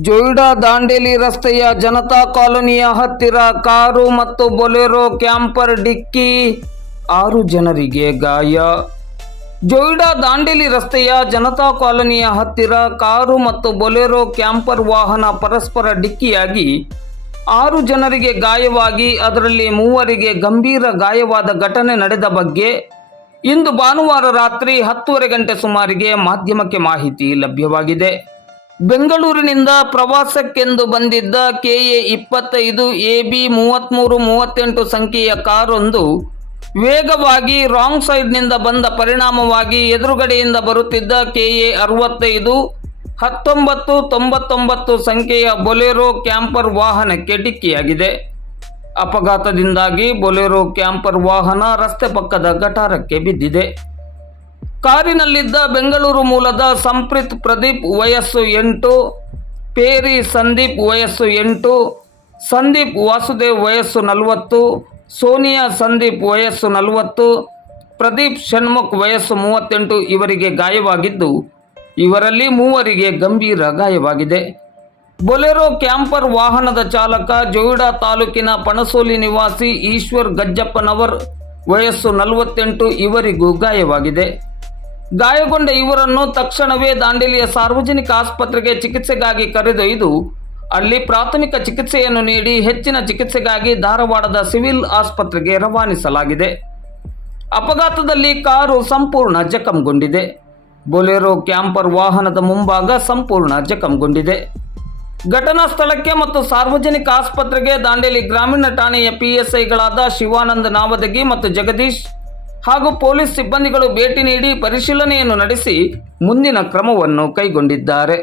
ಜೊಯ್ಡಾ ದಾಂಡೇಲಿ ರಸ್ತೆಯ ಜನತಾ ಕಾಲೋನಿಯ ಹತ್ತಿರ ಕಾರು ಮತ್ತು ಬೊಲೆರೋ ಕ್ಯಾಂಪರ್ ಡಿಕ್ಕಿ ಆರು ಜನರಿಗೆ ಗಾಯ. ಜೊಯ್ಡಾ ದಾಂಡೇಲಿ ರಸ್ತೆಯ ಜನತಾ ಕಾಲೋನಿಯ ಹತ್ತಿರ ಕಾರು ಮತ್ತು ಬೊಲೆರೋ ಕ್ಯಾಂಪರ್ ವಾಹನ ಪರಸ್ಪರ ಡಿಕ್ಕಿಯಾಗಿ ಆರು ಜನರಿಗೆ ಗಾಯವಾಗಿ, ಅದರಲ್ಲಿ ಮೂವರಿಗೆ ಗಂಭೀರ ಗಾಯವಾದ ಘಟನೆ ನಡೆದ ಬಗ್ಗೆ ಇಂದು ಭಾನುವಾರ ರಾತ್ರಿ ಹತ್ತುವರೆ ಗಂಟೆ ಸುಮಾರಿಗೆ ಮಾಧ್ಯಮಕ್ಕೆ ಮಾಹಿತಿ ಲಭ್ಯವಾಗಿದೆ. ಬೆಂಗಳೂರಿನಿಂದ ಪ್ರವಾಸಕ್ಕೆಂದು ಬಂದಿದ್ದ ಕೆಎ ಇಪ್ಪತ್ತೈದು ಎ ಬಿ ಮೂವತ್ತ್ಮೂರು ಮೂವತ್ತೆಂಟು ಸಂಖ್ಯೆಯ ಕಾರೊಂದು ವೇಗವಾಗಿ ರಾಂಗ್ ಸೈಡ್ನಿಂದ ಬಂದ ಪರಿಣಾಮವಾಗಿ ಎದುರುಗಡೆಯಿಂದ ಬರುತ್ತಿದ್ದ ಕೆಎ ಅರವತ್ತೈದು, ಹತ್ತೊಂಬತ್ತು, ತೊಂಬತ್ತೊಂಬತ್ತು ಸಂಖ್ಯೆಯ ಬೊಲೆರೋ ಕ್ಯಾಂಪರ್ ವಾಹನಕ್ಕೆ ಡಿಕ್ಕಿಯಾಗಿದೆ. ಅಪಘಾತದಿಂದಾಗಿ ಬೊಲೆರೋ ಕ್ಯಾಂಪರ್ ವಾಹನ ರಸ್ತೆ ಪಕ್ಕದ ಗಟಾರಕ್ಕೆ ಬಿದ್ದಿದೆ. ಕಾರಿನಲ್ಲಿದ್ದ ಬೆಂಗಳೂರು ಮೂಲದ ಸಂಪ್ರೀತ್ ಪ್ರದೀಪ್ ವಯಸ್ಸು ಎಂಟು, ಪೇರಿ ಸಂದೀಪ್ ವಯಸ್ಸು ಎಂಟು, ಸಂದೀಪ್ ವಾಸುದೇವ್ ವಯಸ್ಸು ನಲವತ್ತು, ಸೋನಿಯಾ ಸಂದೀಪ್ ವಯಸ್ಸು ನಲವತ್ತು, ಪ್ರದೀಪ್ ಷಣ್ಮುಖ್ ವಯಸ್ಸು ಮೂವತ್ತೆಂಟು ಇವರಿಗೆ ಗಾಯವಾಗಿದ್ದು, ಇವರಲ್ಲಿ ಮೂವರಿಗೆ ಗಂಭೀರ ಗಾಯವಾಗಿದೆ. ಬೊಲೆರೋ ಕ್ಯಾಂಪರ್ ವಾಹನದ ಚಾಲಕ ಜೋಯಿಡಾ ತಾಲೂಕಿನ ಪಣಸೋಲಿ ನಿವಾಸಿ ಈಶ್ವರ್ ಗಜ್ಜಪ್ಪನವರ್ ವಯಸ್ಸು ನಲವತ್ತೆಂಟು ಇವರಿಗೂ ಗಾಯವಾಗಿದೆ. ಗಾಯಗೊಂಡ ಇವರನ್ನು ತಕ್ಷಣವೇ ದಾಂಡೇಲಿಯ ಸಾರ್ವಜನಿಕ ಆಸ್ಪತ್ರೆಗೆ ಚಿಕಿತ್ಸೆಗಾಗಿ ಕರೆದೊಯ್ದು, ಅಲ್ಲಿ ಪ್ರಾಥಮಿಕ ಚಿಕಿತ್ಸೆಯನ್ನು ನೀಡಿ ಹೆಚ್ಚಿನ ಚಿಕಿತ್ಸೆಗಾಗಿ ಧಾರವಾಡದ ಸಿವಿಲ್ ಆಸ್ಪತ್ರೆಗೆ ರವಾನಿಸಲಾಗಿದೆ. ಅಪಘಾತದಲ್ಲಿ ಕಾರು ಸಂಪೂರ್ಣ ಜಖಂಗೊಂಡಿದೆ. ಬೊಲೆರೋ ಕ್ಯಾಂಪರ್ ವಾಹನದ ಮುಂಭಾಗ ಸಂಪೂರ್ಣ ಜಖಂಗೊಂಡಿದೆ. ಘಟನಾ ಸ್ಥಳಕ್ಕೆ ಮತ್ತು ಸಾರ್ವಜನಿಕ ಆಸ್ಪತ್ರೆಗೆ ದಾಂಡೇಲಿ ಗ್ರಾಮೀಣ ಠಾಣೆಯ ಪಿಎಸ್ಐಗಳಾದ ಶಿವಾನಂದ ನಾವದಗಿ ಮತ್ತು ಜಗದೀಶ್ ಹಾಗೂ ಪೊಲೀಸ್ ಸಿಬ್ಬಂದಿಗಳು ಭೇಟಿ ನೀಡಿ ಪರಿಶೀಲನೆಯನ್ನು ನಡೆಸಿ ಮುಂದಿನ ಕ್ರಮವನ್ನು ಕೈಗೊಂಡಿದ್ದಾರೆ.